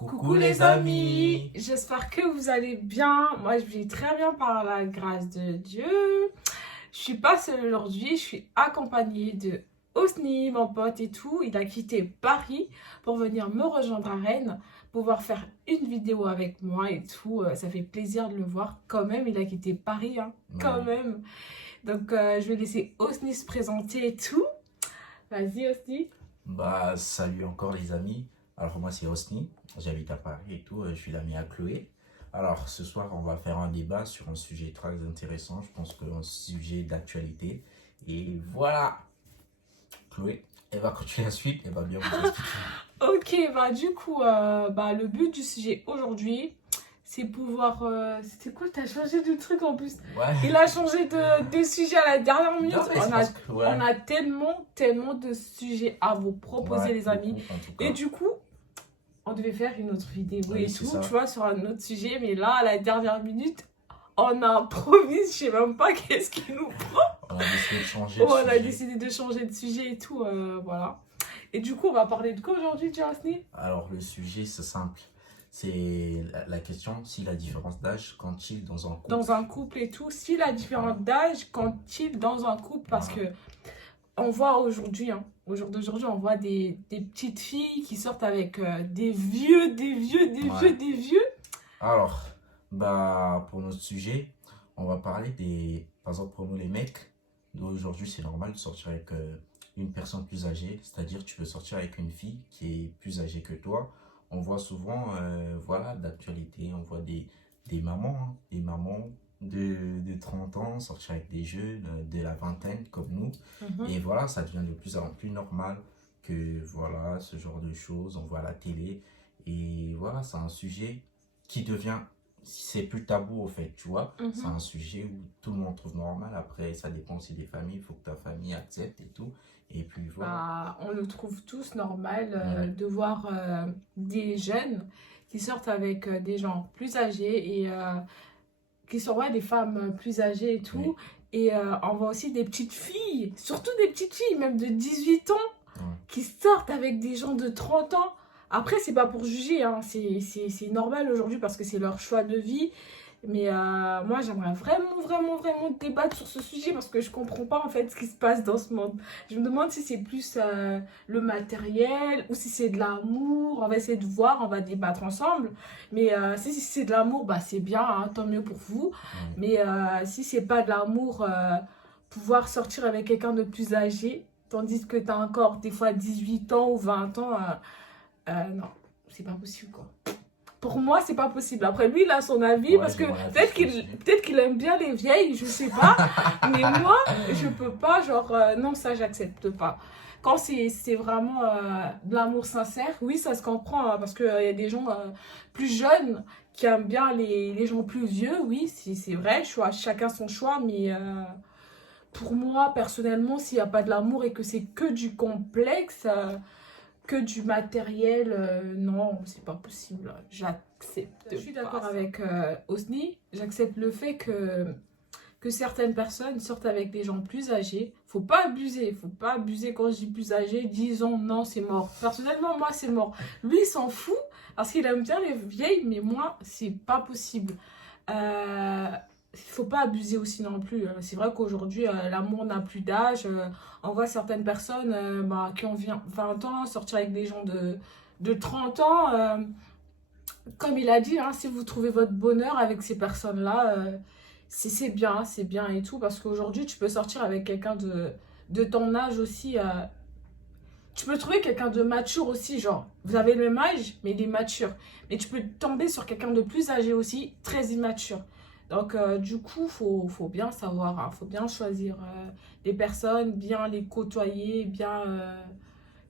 Coucou les amis, j'espère que vous allez bien. Moi je vais très bien par la grâce de Dieu. Je suis pas seule aujourd'hui, je suis accompagnée de Osni, mon pote et tout. Il a quitté Paris pour venir me rejoindre à Rennes, pouvoir faire une vidéo avec moi et tout. Ça fait plaisir de le voir quand même, il a quitté Paris, hein, quand même. Donc je vais laisser Osni se présenter et tout. Vas-y Osni. Salut encore les amis. Alors moi c'est Osni, j'habite à Paris et tout, je suis l'ami à Chloé. Alors ce soir on va faire un débat sur un sujet très intéressant, je pense que un sujet d'actualité. Et voilà, Chloé, elle va continuer la suite, elle va bien vous expliquer. Ok, bah du coup, le but du sujet aujourd'hui, c'est pouvoir... c'était quoi? T'as changé de truc en plus. Ouais, Il a changé de sujet à la dernière minute. non, mais c'est parce que, On a tellement de sujets à vous proposer, les amis. beaucoup, en tout Et cas. du coup, on devait faire une autre vidéo Oui, et c'est tout, ça. tu vois, sur un autre sujet. Mais là, à la dernière minute, on improvise. Je sais même pas qu'est-ce qui nous... On a décidé de changer de On a sujet. décidé de changer de sujet et tout, voilà. Et du coup, on va parler de quoi aujourd'hui, Jasny? Alors le sujet c'est simple, c'est la question si la différence d'âge quand-il dans un couple. Dans un couple et tout, si la différence d'âge quand il dans un couple, parce que on voit aujourd'hui, hein, au jour d'aujourd'hui, on voit des petites filles qui sortent avec des vieux, des vieux. Alors, pour notre sujet, on va parler des... Par exemple, pour nous les mecs, aujourd'hui c'est normal de sortir avec une personne plus âgée. C'est-à-dire, tu peux sortir avec une fille qui est plus âgée que toi. On voit souvent, voilà, d'actualité, on voit des mamans, hein, des mamans de 30 ans sortir avec des jeunes de la vingtaine comme nous. Et voilà, ça devient de plus en plus normal que, voilà, ce genre de choses, on voit à la télé. Et voilà, c'est un sujet qui devient, c'est plus tabou au fait, tu vois. C'est un sujet où tout le monde trouve normal. Après, ça dépend aussi des familles, il faut que ta famille accepte et tout. Et puis voilà. On le trouve tous normal Ouais. de voir des jeunes qui sortent avec des gens plus âgés et qui sont ouais, des femmes plus âgées et tout. Oui. Et on voit aussi des petites filles, surtout des petites filles, même de 18 ans, Ouais. qui sortent avec des gens de 30 ans. Après, c'est pas pour juger, hein. C'est normal aujourd'hui parce que c'est leur choix de vie. Mais moi, j'aimerais vraiment débattre sur ce sujet parce que je comprends pas en fait ce qui se passe dans ce monde. Je me demande si c'est plus le matériel ou si c'est de l'amour. On va essayer de voir, on va débattre ensemble. Mais si c'est de l'amour, bah c'est bien, hein, tant mieux pour vous. Ouais. Mais si c'est pas de l'amour, pouvoir sortir avec quelqu'un de plus âgé, tandis que tu as encore des fois 18 ans ou 20 ans, non, c'est pas possible quoi. Pour moi, c'est pas possible. Après, lui, il a son avis Ouais, parce que j'ai mon avis peut-être qu'il aime bien les vieilles, je sais pas. Mais moi, je peux pas, genre, non, ça, j'accepte pas. Quand c'est vraiment de l'amour sincère, oui, ça se comprend, hein, parce qu'il y a des gens plus jeunes qui aiment bien les gens plus vieux, oui, c'est vrai, chacun son choix, mais pour moi, personnellement, s'il n'y a pas de l'amour et que c'est que du complexe, que du matériel, non, c'est pas possible. J'accepte. Je suis d'accord avec Osni. J'accepte le fait que certaines personnes sortent avec des gens plus âgés. Faut pas abuser. Faut pas abuser quand je dis plus âgé. Disons non, c'est mort. Personnellement, moi, c'est mort. Lui, il s'en fout parce qu'il aime bien les vieilles, mais moi, c'est pas possible. Faut pas abuser aussi non plus. C'est vrai qu'aujourd'hui, l'amour n'a plus d'âge. On voit certaines personnes qui ont 20 ans sortir avec des gens de 30 ans. Comme il a dit, hein, si vous trouvez votre bonheur avec ces personnes-là, c'est bien et tout. Parce qu'aujourd'hui, tu peux sortir avec quelqu'un de ton âge aussi. Tu peux trouver quelqu'un de mature aussi, genre, vous avez le même âge, mais il est mature. Mais tu peux tomber sur quelqu'un de plus âgé aussi, très immature. Donc, du coup, faut bien savoir, hein, faut bien choisir les personnes, bien les côtoyer, bien,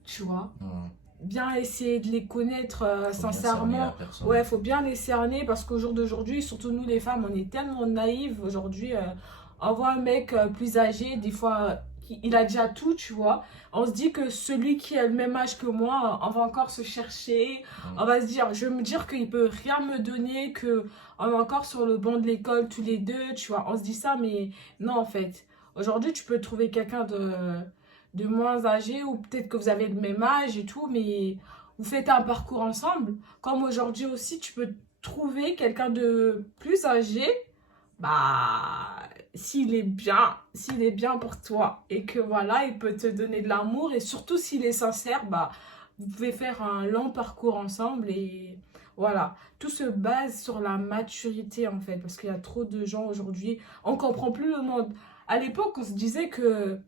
tu vois, Ouais. bien essayer de les connaître Faut bien cerner la sincèrement. personne. Ouais, faut bien les cerner parce qu'au jour d'aujourd'hui, surtout nous les femmes, on est tellement naïves aujourd'hui. On voit un mec plus âgé, des fois, il a déjà tout, tu vois. On se dit que celui qui a le même âge que moi, on va encore se chercher. On va se dire, je vais me dire qu'il peut rien me donner, que on est encore sur le banc de l'école tous les deux, tu vois. On se dit ça, mais non, en fait. Aujourd'hui, tu peux trouver quelqu'un de moins âgé ou peut-être que vous avez le même âge et tout, mais vous faites un parcours ensemble. Comme aujourd'hui aussi, tu peux trouver quelqu'un de plus âgé, bah, s'il est bien pour toi et que voilà, il peut te donner de l'amour et surtout s'il est sincère, bah, vous pouvez faire un long parcours ensemble et voilà. Tout se base sur la maturité en fait, parce qu'il y a trop de gens aujourd'hui, on comprend plus le monde. À l'époque, on se disait que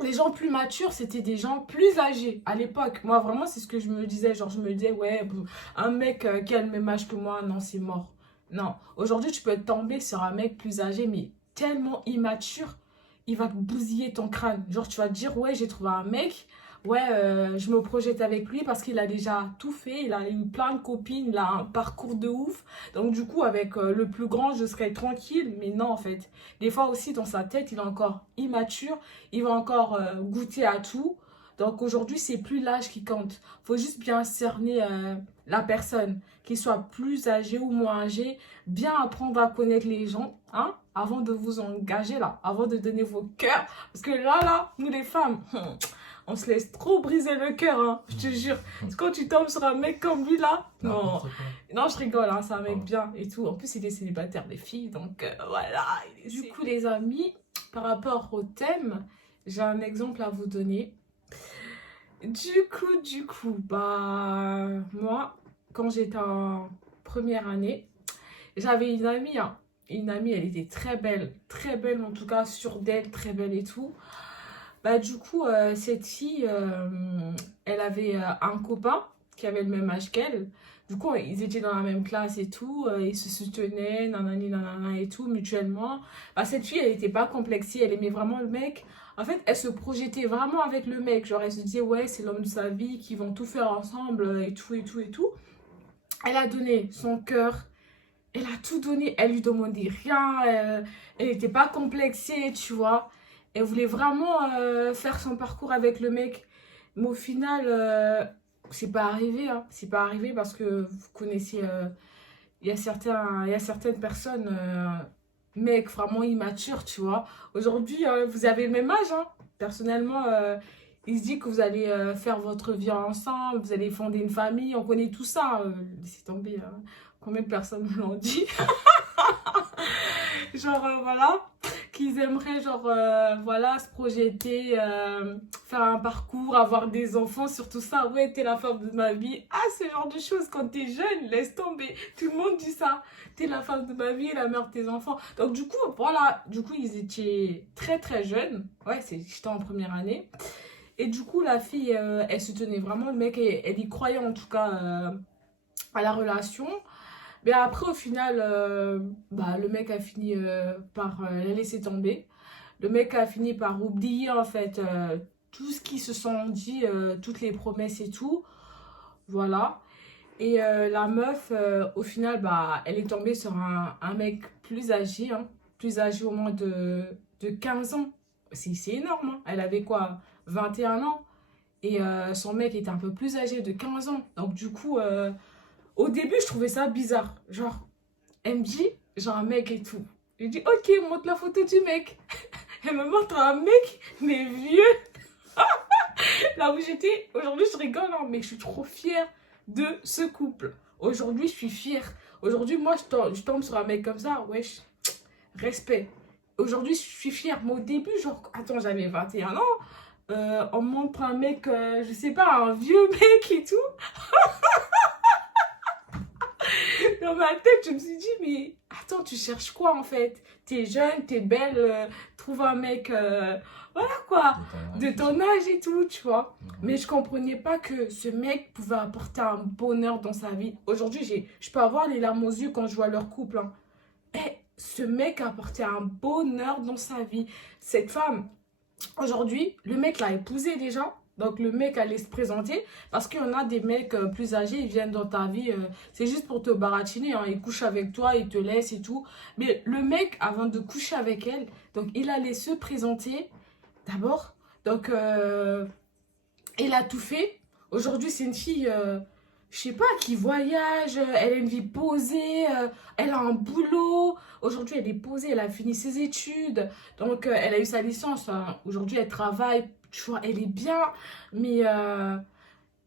les gens plus matures, c'était des gens plus âgés à l'époque. Moi, vraiment, c'est ce que je me disais. Genre, je me disais, ouais, un mec qui a le même âge que moi, non, c'est mort. Non. Aujourd'hui, tu peux tomber sur un mec plus âgé, mais tellement immature, il va te bousiller ton crâne. Genre, tu vas te dire, ouais, j'ai trouvé un mec. Ouais, je me projette avec lui parce qu'il a déjà tout fait. Il a eu plein de copines, il a un parcours de ouf. Donc, du coup, avec le plus grand, je serais tranquille. Mais non, en fait. Des fois aussi, dans sa tête, il est encore immature. Il va encore goûter à tout. Donc aujourd'hui, c'est plus l'âge qui compte. Faut juste bien cerner la personne, qu'il soit plus âgé ou moins âgé. Bien apprendre à connaître les gens, hein, avant de vous engager là, avant de donner vos cœurs. Parce que là, nous les femmes, on se laisse trop briser le cœur, hein, je te jure. Parce que quand tu tombes sur un mec comme lui là, non, non, je rigole, hein, c'est un mec bien et tout. En plus, il est célibataire, les filles, donc voilà. Du coup, les amis, par rapport au thème, j'ai un exemple à vous donner. Bah, moi, quand j'étais en première année, j'avais une amie, hein. Une amie, elle était très belle en tout cas, sûre d'elle, très belle et tout. Bah, du coup, cette fille, elle avait un copain qui avait le même âge qu'elle. Du coup, ils étaient dans la même classe et tout. Ils se soutenaient, nanani, nanana et tout, mutuellement. Bah, cette fille, elle n'était pas complexée. Elle aimait vraiment le mec. En fait, elle se projetait vraiment avec le mec. Genre, elle se disait, ouais, c'est l'homme de sa vie, qu'ils vont tout faire ensemble et tout, et tout, et tout. Elle a donné son cœur. Elle a tout donné. Elle lui demandait rien. Elle n'était pas complexée, tu vois. Elle voulait vraiment faire son parcours avec le mec. Mais au final, c'est pas arrivé. Hein. C'est pas arrivé parce que vous connaissez, il y a certaines personnes, mecs vraiment immatures, tu vois. Aujourd'hui, vous avez le même âge. Hein. Personnellement, il se dit que vous allez faire votre vie ensemble, vous allez fonder une famille. On connaît tout ça. Laissez tomber. Hein. Combien de personnes me l'ont dit? Genre, voilà, qu'ils aimeraient, genre, voilà, se projeter, faire un parcours, avoir des enfants, surtout ça, ouais, t'es la femme de ma vie. Ah, ce genre de choses, quand t'es jeune, laisse tomber. Tout le monde dit ça. T'es la femme de ma vie, la mère de tes enfants. Donc, du coup, voilà, du coup, ils étaient très jeunes. Ouais, j'étais en première année. Et du coup, la fille, elle se tenait vraiment, le mec, elle y croyait en tout cas à la relation. Mais après, au final, bah, le mec a fini par la laisser tomber. Le mec a fini par oublier, en fait, tout ce qu'ils se sont dit, toutes les promesses et tout. Voilà. Et la meuf, au final, bah, elle est tombée sur un mec plus âgé, hein, plus âgé au moins de 15 ans. C'est énorme, hein. Elle avait quoi, 21 ans. Et son mec était un peu plus âgé, de 15 ans. Donc, du coup, au début, je trouvais ça bizarre. Genre, elle me dit, j'ai un mec et tout. Je dis, ok, montre la photo du mec. Elle me montre un mec, mais vieux. Là où j'étais, aujourd'hui, je rigole, hein, mais je suis trop fière de ce couple. Aujourd'hui, je suis fière. Aujourd'hui, moi, je tombe sur un mec comme ça, wesh, respect. Aujourd'hui, je suis fière. Mais au début, genre, attends, j'avais 21 ans. On me montre un mec, je sais pas, un vieux mec et tout. Dans ma tête, je me suis dit, mais attends, tu cherches quoi en fait? T'es jeune, t'es belle, trouve un mec, voilà quoi, de ton âge et tout, tu vois. Mais je comprenais pas que ce mec pouvait apporter un bonheur dans sa vie. Aujourd'hui, je peux avoir les larmes aux yeux quand je vois leur couple. Hein. Et ce mec a apporté un bonheur dans sa vie. Cette femme, aujourd'hui, le mec l'a épousée déjà. Donc le mec allait se présenter parce qu'il y en a des mecs plus âgés, ils viennent dans ta vie, c'est juste pour te baratiner, hein, ils couchent avec toi, ils te laissent et tout. Mais le mec, avant de coucher avec elle, donc il allait se présenter d'abord. Donc il a tout fait. Aujourd'hui c'est une fille, je sais pas, qui voyage, elle a une vie posée, elle a un boulot. Aujourd'hui elle est posée, elle a fini ses études, donc elle a eu sa licence. Hein. Aujourd'hui elle travaille. Tu vois, elle est bien, mais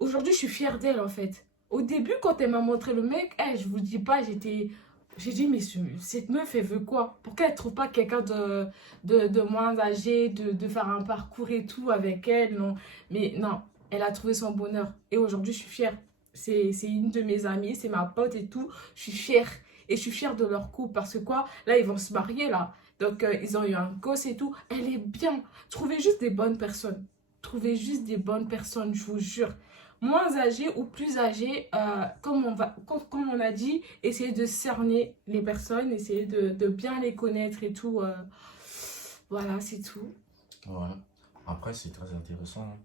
aujourd'hui, je suis fière d'elle, en fait. Au début, quand elle m'a montré le mec, je vous dis pas, j'ai dit, mais cette meuf, elle veut quoi? Pourquoi elle trouve pas quelqu'un de moins âgé, de faire un parcours et tout avec elle? Non. Mais non, elle a trouvé son bonheur. Et aujourd'hui, je suis fière. C'est une de mes amies, c'est ma pote et tout. Je suis fière. Et je suis fière de leur couple parce que quoi? Là, ils vont se marier, là. Donc, ils ont eu un gosse et tout. Elle est bien. Trouvez juste des bonnes personnes. Trouvez juste des bonnes personnes, je vous jure. Moins âgées ou plus âgées, comme on a dit, essayez de cerner les personnes, essayez de bien les connaître et tout. Voilà, c'est tout. Ouais. Après, c'est très intéressant, hein.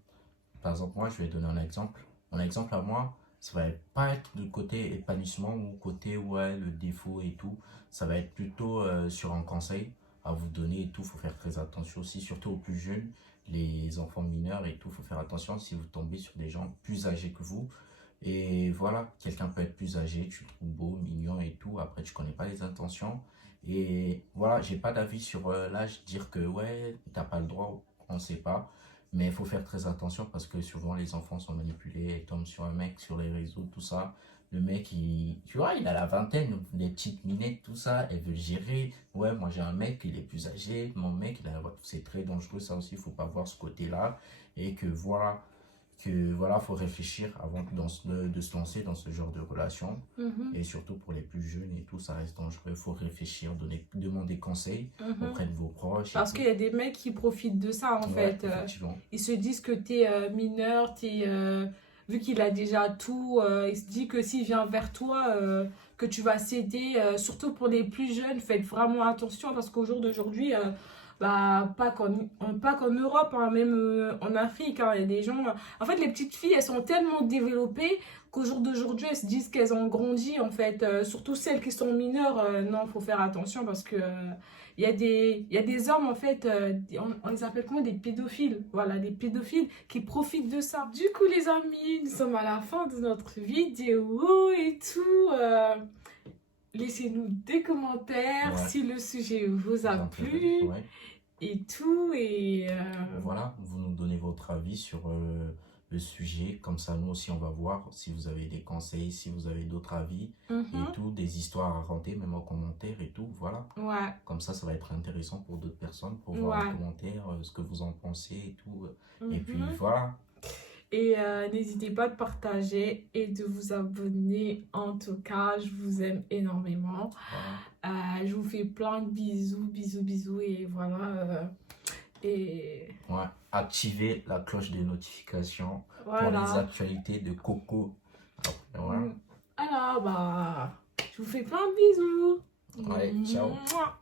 Par exemple, moi, je vais donner un exemple. Un exemple à moi, ça va pas être du côté épanouissement ou côté, ouais, le défaut et tout. Ça va être plutôt sur un conseil à vous donner et tout. Faut faire très attention aussi, surtout aux plus jeunes, les enfants mineurs et tout. Faut faire attention si vous tombez sur des gens plus âgés que vous. Et voilà, quelqu'un peut être plus âgé, tu le trouves beau, mignon et tout. Après, tu connais pas les intentions. Et voilà, j'ai pas d'avis sur l'âge, dire que ouais, t'as pas le droit, on sait pas. Mais il faut faire très attention parce que souvent les enfants sont manipulés et tombent sur un mec sur les réseaux, tout ça. Le mec, tu vois, il a la vingtaine, les petites minettes, tout ça, elle veut le gérer. Ouais, moi j'ai un mec, il est plus âgé. Mon mec, c'est très dangereux, ça aussi, il faut pas voir ce côté-là. Et que voilà, faut réfléchir avant de se lancer dans ce genre de relation. Mhm, Et surtout pour les plus jeunes et tout, ça reste dangereux. Il faut réfléchir, demander conseil mhm. auprès de vos proches et Parce tout. qu'il y a des mecs qui profitent de ça, en Ouais, fait. effectivement. Ils se disent que t'es mineur, vu qu'il a déjà tout, il se dit que s'il vient vers toi, que tu vas céder. Surtout pour les plus jeunes, faites vraiment attention parce qu'au jour d'aujourd'hui, bah, pas qu'en Europe, hein, même en Afrique, hein, il y a des gens. En fait, les petites filles, elles sont tellement développées qu'au jour d'aujourd'hui, elles se disent qu'elles ont grandi, en fait. Surtout celles qui sont mineures, non, faut faire attention parce que. Il y a des hommes, en fait, on les appelle comment? Des pédophiles. Voilà, des pédophiles qui profitent de ça. Du coup, les amis, nous sommes à la fin de notre vidéo et tout. Laissez-nous des commentaires Ouais, si le sujet vous a vous intéresse. plu Ouais. et tout. Et Voilà, vous nous donnez votre avis sur le sujet. Comme ça, nous aussi, on va voir si vous avez des conseils, si vous avez d'autres avis et mhm, tout, des histoires à raconter, même en commentaire et tout. Voilà. ouais, Comme ça va être intéressant pour d'autres personnes pour voir en ouais. commentaire ce que vous en pensez et tout. Et puis Mhm. voilà. Et n'hésitez pas de partager et de vous abonner. En tout cas, je vous aime énormément. Voilà. Je vous fais plein de bisous, bisous, bisous. Et voilà. Et Ouais. Activez la cloche des notifications pour les voilà. actualités de Coco. Après, voilà. Alors, bah, je vous fais plein de bisous. Allez, ciao. Mouah.